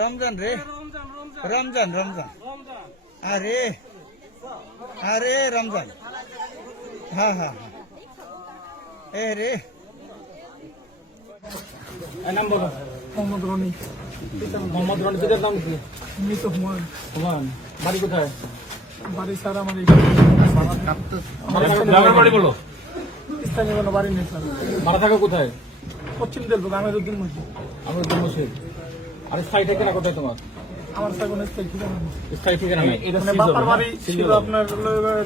রমজান রে, রমজান রমজান, আরে আরে রমজান, হ্যাঁ হ্যাঁ হ্যাঁ, এ রে নাম বলো। মোহাম্মদ রনি। মোহাম্মদ রনি, পিতার নাম কি? মৃত হুমায়ুন। হুমায়ুন। বাড়ি কোথায়? বাড়ি স্যার আমার গ্রামের বাড়ি বলো। স্থানীয় কোনো বাড়ি নেই স্যার। ভাড়া থাকো কোথায়? পশ্চিম দেলপুর আমিরুদ্দিন মসজিদ। আমি মসজিদ। আর স্থায়ী ঠিকানা কোথায় তোমার? আমার স্যার কোনো স্থায়ী ঠিকানা নেই। স্থায়ী ঠিকানা নেই। মানে বাবার বাড়ি ছিল আপনার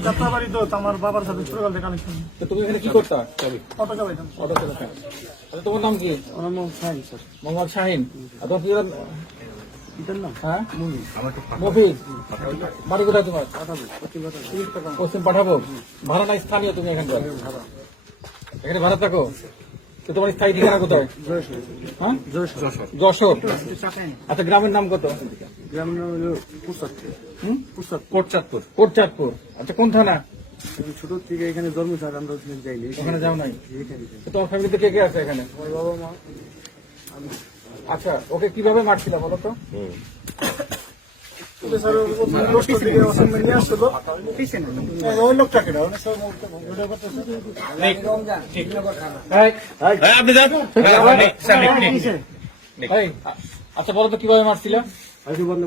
যাত্রা বাড়ি, তো আমার বাবার সাথে ছোটকাল থেকে কানেকশন। তো তুমি এখানে কি করতা? অটো চালাইতাম। অটো চালাতা। আচ্ছা, তোমার নাম কি? আমার নাম শাহিন স্যার। মোহাম্মদ শাহিন। আর তোমার পিতার নাম? হ্যাঁ, মফিজ। বাড়ি কোথায় তোমার? পশ্চিম পাঠাবো। ভাড়া নাই, স্থানীয় তুমি এখানকার? এখানে ভাড়া থাকো। তো তোমার স্থায়ী ঠিকানা কোথায়? হ্যাঁ, যশোর। আচ্ছা, গ্রামের নাম কত? গ্রামের নাম হলো কোটচাঁদপুর। কোটচাঁদপুর। আচ্ছা, কোন থানা? ছোট থেকে এখানে জন্ম স্যার, আমরা যাইনি। ওখানে যাও নাই? তো তোমার ফ্যামিলিতে কে কে আছে এখানে? আমার বাবা মা। আচ্ছা, ওকে কিভাবে মারছিল বলো তো? ওই লোকটাকে আপনি যান। আচ্ছা, বলো তো কিভাবে মারছিল?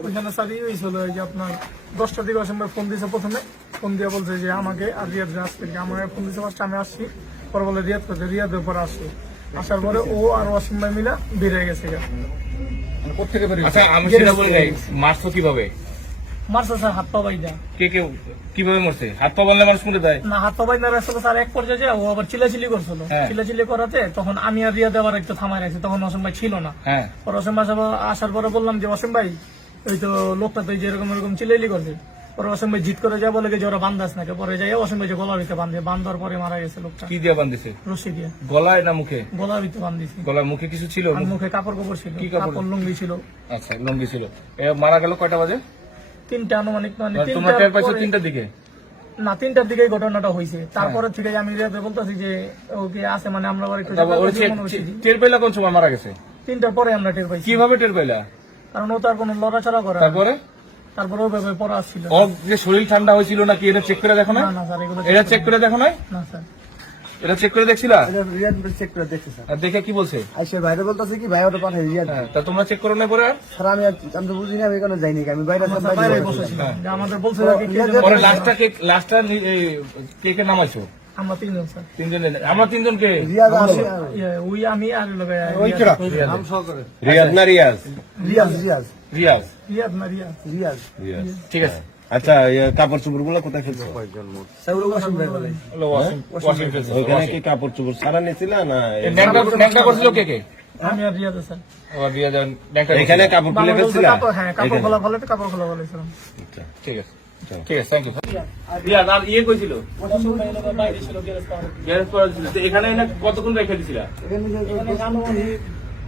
ওইখানে স্যার হয়েছিল যে আপনার 10টার দিকে অসম্ভব ফোন দিয়েছে। প্রথমে ফোন দিয়ে বলছে যে আমাকে আর রিয়াদ আসতে, আমাকে ফোন দিয়েছে ফার্স্ট, আমি আসছি। পরে বলে রিয়াদ করতে, রিয়াদের পরে আসছি। আসার পরে ও আর ওয়াসিম ভাই মিলা বেরিয়ে গেছে। কোথেকে বেরিয়ে? আচ্ছা, আমি সেটা বলি নাই। মারছো কিভাবে? মারছে স্যার হাত পা বাইদা। কে কে কিভাবে মারছে? হাত পা বললে মানুষ মরে যায় না, হাত পা বাইদা আসলে স্যার এক পর্যায়ে ও আবার চিল্লাচিল্লি করছিল। চিল্লাচিল্লি করাতে তখন আমি আর রিয়াদ আবার একটু থামাই রাখছি। তখন অসীম ভাই ছিল না। পরে অসীম ভাই আসার পরে বললাম যে অসীম ভাই, ওই তো লোকটা তো যেরকম এরকম চিল্লাইলি করছে। পরে অসীম ভাই জিত করে যায়, বলে যে ওরা বান্ধাস নাকি। পরে যাই অসীম ভাই যে গলার ভিতরে বান্ধে, বান্ধার পরে মারা গেছে লোকটা। কি দিয়ে বান্ধিছে? রশি দিয়ে। গলায় না মুখে? গলার ভিতরে বান্ধিছে। গলার মুখে কিছু ছিল? মুখে কাপড় কাপড় ছিল। কি কাপড়? লুঙ্গি ছিল। আচ্ছা, লুঙ্গি ছিল। মারা গেল কয়টা বাজে? 3টা আনুমানিক। মানে তোমরা টের পাইছো 3টার দিকে? না, 3টার দিকেই ঘটনাটা হয়েছে। তারপরে থেকে আমি বলতেছি যে ওকে আছে, মানে আমরা টের পাইলা কোন সময় মারা গেছে? 3টার পরে আমরা টের পাইছি। কিভাবে টের পাইলা? কারণ ও তার কোনো লড়াচড়া করে। তারপরে ওইভাবে পরে আসছিল। ও যে শরীর ঠান্ডা হয়েছিল নাকি এটা চেক করে দেখো না? না স্যার, এগুলো এটা চেক করে দেখো নাই? না স্যার, এটা চেক করে দেখছিলা? রিয়াদ চেক করে দেখছে স্যার। আর দেখে কি বলছে? আইসে বাইরে বলতেছে কি ভাই ওটা পাঠাই রিয়াদ। তা তোমরা চেক করো না পরে? স্যার আমি তো বুঝি না, আমি কোনো যাইনি, আমি বাইরে বসেছিলাম। আমাদের বলছে পরে লাস্টটা কে কে নামাইছো? আমরা 3জন স্যার। 3জন? আমরা 3জন কে? রিয়াদ আছে, ওই আমি আর ওই কেডা? নাম সহকারে রিয়াদ না রিয়াজ? রিয়াজ রিয়াজ রিয়াদ না রিয়াজ রিয়াজ। ঠিক আছে। আচ্ছা, কাপড় চোপড় গুলো কোথায় ফেলছো? ওইখানে কি কাপড় চোপড় সারা নিয়েছিল না? ন্যাংটা করছিল কে কে? আমি আর রিয়াদ স্যার। রিয়াদ ন্যাংটা এখানে কাপড় খুলে ফেলছিল? হ্যাঁ, কাপড় খোলা ফেলাতে কাপড় খোলা বলেছিলাম। ঠিক আছে, ঠিক আছে, থ্যাংক ইউ। রিয়াদ আর ইয়ে কইছিল? গ্যারেজ করা ছিল। এখানে কতক্ষণ রেখে দিছিল?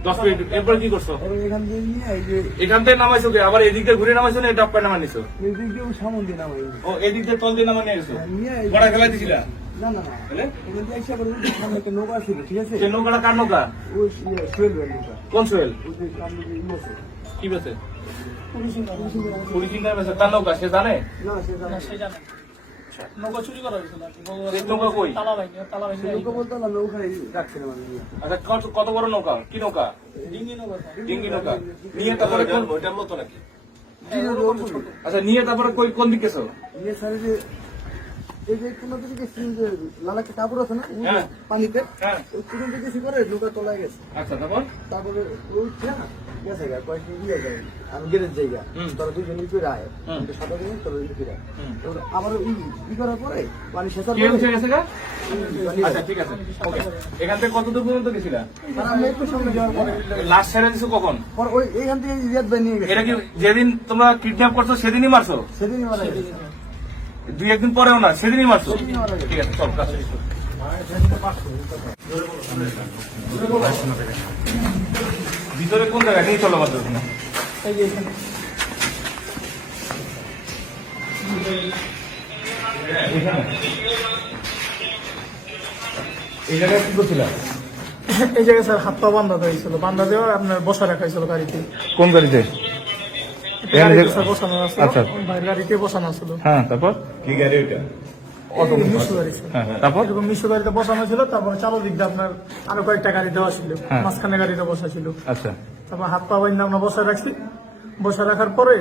10 মিনিট। এরপর কি করছো? এখান থেকে নামাইছো কে? আবার এদিক দিয়ে ঘুরে নামাইছো না ডাপ্পা নামা নিছো? ও, এদিক দিয়ে তল দিয়ে নামা নিয়ে গেছো? বড়া খেলা দিছিলা? নৌকাটা কার নৌকা? কোন সোহেল? কি বেছে? পুলিশ বেছে তার নৌকা? সে জানে? নৌকা চুরি করা হয়েছিল। নৌকা কই? আচ্ছা, কত বড় নৌকা? কি নৌকা? ডিঙ্গি নৌকা। নিয়ে তারপরে ওইটার মতো নাকি? আচ্ছা, নিয়ে তারপরে কোন দিকে গেছো? এই যে কোনো দিকে লাল একটা কাপড় আছে না পানিতে, ওখান থেকে গেছি করে নৌকা তলায় গেছে। আচ্ছা, তারপরে ওই গেছে কয়েকদিন দিয়ে যায় আমি গেটের জায়গা, তোরা দুজন ই করে আয় 7 দিন তোরা ই করে আবার ই করার পরে পানি শেষ হয়ে গেছে। আচ্ছা, ঠিক আছে, ওকে। এখান থেকে কত দূর পর্যন্ত গেছিলা? আমি একটু সামনে যাওয়ার পরে লাস্ট ছেড়ে দিছো কখন? ওই এইখান থেকে রিয়াদ ভাই নিয়ে গেছে। এটা কি যেদিন তোমরা কিডন্যাপ করছো সেদিনই মারছো? সেদিনই মারা গেছে। 2-1 দিন পরেও না, সেদিনই মারছো? ঠিক আছে, চল কাজ শেষ কর। ভিতরে কোন জায়গায় নিয়ে চলো মাত্র? এই যে এখানে এই জায়গায় কি করছিলাম? এই জায়গায় স্যার হাত পা বান্ধা হয়েছিল, বান্ধা দেওয়া আপনার বসা রাখা হয়েছিল গাড়িতে। কোন গাড়িতে? গাড়িতে স্যার বসানো ছিল, আচ্ছা। ভাইয়ের গাড়িতে বসানো ছিল। হ্যাঁ, তারপর কি গাড়ি ওইটা? মিশু গাড়ি ছিল। হ্যাঁ, তারপর এরকম মিশু গাড়িতে বসানো ছিল, তারপরে চালু দিক দিয়ে আপনার আরো কয়েকটা গাড়ি দেওয়া ছিল, হ্যাঁ। মাঝখানে গাড়িটা বসা ছিল। আচ্ছা, তারপর হাত পা বাইন্ধা আমরা বসা রাখছি। বসা রাখার পরে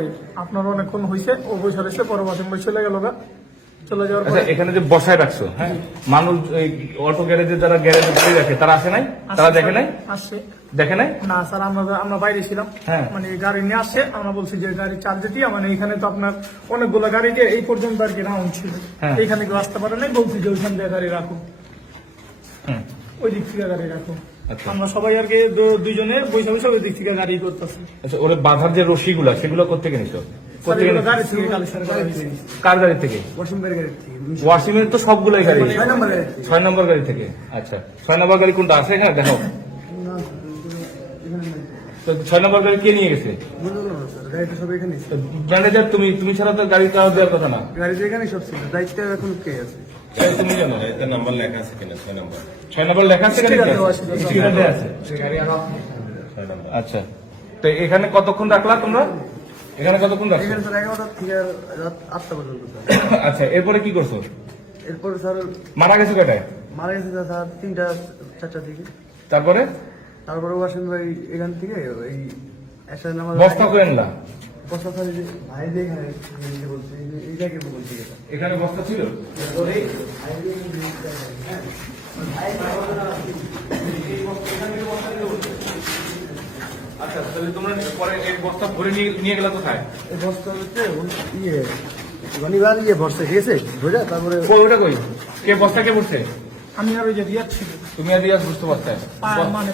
আপনার অনেকক্ষণ হয়েছে, ও বসে রয়েছে, পরে ওয়াশিং মেশিন চলে গেল। চলে যাওয়ার আচ্ছা, পরে এখানে যে বসায় রাখছো, হ্যাঁ, মানুষ এই অটো গ্যারেজে যারা গ্যারেজে গাড়ি রাখে তারা আসে নাই? তারা দেখে নাই? আসছে দেখে নাই? না স্যার, আমরা বাইরে ছিলাম। হ্যাঁ। মানে গাড়ি নিয়ে আসছে, আমরা বলছি যে গাড়ি চার্জে দিয়ে, মানে এখানে তো আপনার অনেকগুলো গাড়ি দিয়ে এই পর্যন্ত আর কি রাউন্ড ছিল, হ্যাঁ। এইখানে কেউ আসতে পারে নাই। বলছি যে ওইখান দিয়ে গাড়ি রাখো, হুম, ওই দিক থেকে গাড়ি রাখো। আচ্ছা। আমরা সবাই আর কি দুইজনে বৈশা বৈশা ওই দিক থেকে গাড়ি করতেছি। আচ্ছা, ওরে বাঁধার যে রশিগুলা সেগুলো কোথেকে নিছো? স্যার, এগুলো গাড়ি থেকে কালেকশন করা হয়েছে। কার গাড়ি থেকে? ওয়াসিমের তো সবগুলোই গাড়ি। 6 নম্বর গাড়ি থেকে। আচ্ছা, 6 নম্বর গাড়ি কোনটা আছে এখানে দেখো তো। 6 নম্বর গাড়ি কে নিয়ে গেছে? গাড়িটা সব এখানে ম্যানেজার তুমি, তুমি ছাড়া তো গাড়ি কাজ দেওয়ার কথা না। গাড়িটা এখানে সব ছিল, দায়িত্ব এখন কে আছে? এটা তুমি জানো। এতে নাম্বার লেখা আছে কিনা? 6 নাম্বার। 6 নম্বর লেখা আছে Sticker গাড়িতে? দেওয়া আছে। Sticker দেওয়া আছে। 6 নাম্বার। আচ্ছা, তো এখানে কতক্ষণ রাখলা তোমরা? এখানে কতক্ষণ রাখছো? এখানে স্যার 11টা থেকে রাত 8টা পর্যন্ত স্যার। আচ্ছা, এরপরে কি করছো? এরপর স্যার মারা গেছে কয়টায়? মারা গেছে স্যার 3টা 4টা দিকে। তারপরে তারপরে ওয়াসিম ভাই এখান থেকে এই একটা নামাজ বস্তা করে আনলা? বস্তা স্যার এই যে ভাই দিয়ে এখানে বলছে এই জায়গায় বলছে এটা। এখানে বস্তা ছিল? আচ্ছা, তাহলে তোমরা পরে এই বস্তা ভরে নিয়ে গেলা কোথায়? এই বস্তা হচ্ছে ইয়ে শনিবার ভরসে গেছে বুঝা, তারপরে কই ওটা কই? কে বস্তা কে ভরছে? আমি আর ওই যে রিয়াদ ছিল, তুমি আর রিয়াজ বুঝতে পারতে? মানে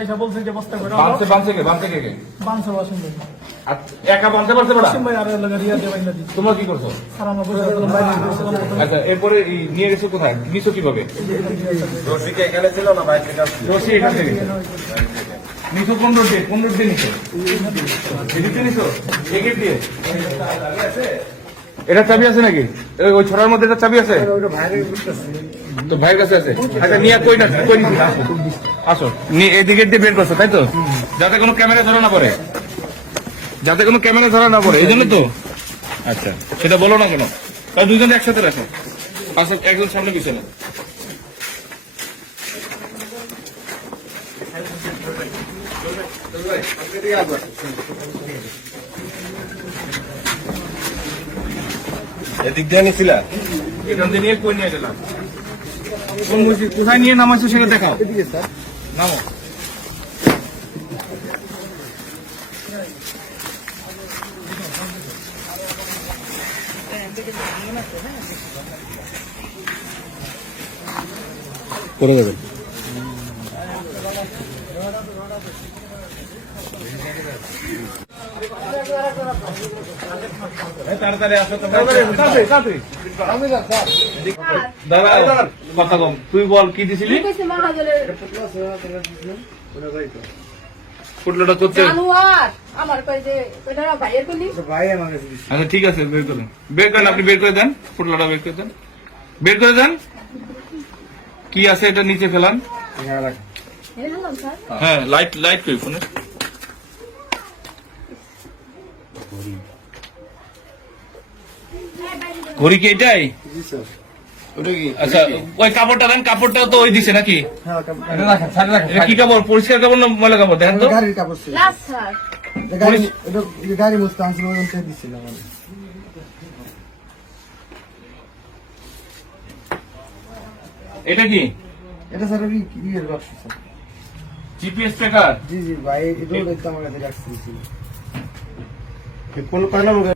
আইসা বলছে যে বস্তা করে বানছে কে? বানছে কে? বানছে ওয়াসিম ভাই। আর একা বানতে পারতে পারা? ওয়াসিম ভাই আর রিয়াদ বাইন্দা দিচ্ছে। তোমরা কি করছো? স্যার আমরা বসে আসলাম বাইরে, বসে আচ্ছা, এরপরে নিয়ে গেছো কোথায়? নিছো কিভাবে? রশিকে এখানে ছিল না বাইরে থেকে আসছিল? রশি এখান থেকে নিছো? কোন রোড দিয়ে? কোন রোড দিয়ে নিছো? এদিকে নিছো? এগেট দিয়ে? এটা চাবি আছে নাকি? ওই ছড়ার মধ্যে এটা চাবি আছে? ওটা ভাইয়ের করতেছে। তো ভাইয়ের কাছে আছে। আচ্ছা, নিয়ে কই না কই নিছি? আসো, নিয়ে এদিকে দিয়ে বের করছো তাই তো? যাতে কোনো ক্যামেরা ধরা না পড়ে, যাতে কোনো ক্যামেরা ধরা না পড়ে, এই জন্য তো। আচ্ছা, সেটা বলো না কেন? তাহলে দুজন একসাথে রাখো। আসো, একজন সামনে পিছনে। এদিক দিয়ে নিছিলা? এখান থেকে নিয়ে কই নিয়ে গেলাম? কোন মসজিদ কোথায় নিয়ে নামাইছো সেটা দেখাও। এদিকে স্যার নামো। করে দেবেন। তাড়াতাড়ি আসো তোমরা। দাদা কথা কম, তুই বল কি দিছিলি? ফুটলোটা করতে? আমার কই যে ওটা ভাইয়ের কলি ভাই আমার কাছে দিছে। আচ্ছা, ঠিক আছে, বের করেন। বের করেন, আপনি বের করে দেন। ফুটলোটা বের করে দেন, বের করে দেন। কি আছে এটা নিচে ফেলান। হ্যালো স্যার হ্যাঁ, লাইট লাইট কই ফোনে? ঘড়ি কি এটাই? জি স্যার। আচ্ছা, ওই কাপড়টা দেন। কাপড়টা তো ওই দিছে নাকি? হ্যাঁ এটা কি কাপড়? পরিষ্কার কাপড় না ময়লা কাপড়? দেখেন তো। গাড়ির কাপড় ছিল। লাস্ট স্যার গাড়ি মুছতে আনছিল ওই অনুযায়ী দিছিলাম আমি। এটা কি এটা স্যার আমি ইয়ের বাক্স স্যার। GPS tracker? জি জি ভাই এটাও দেখতে আমার কাছে রাখছি। কোন কয় নাম্বার?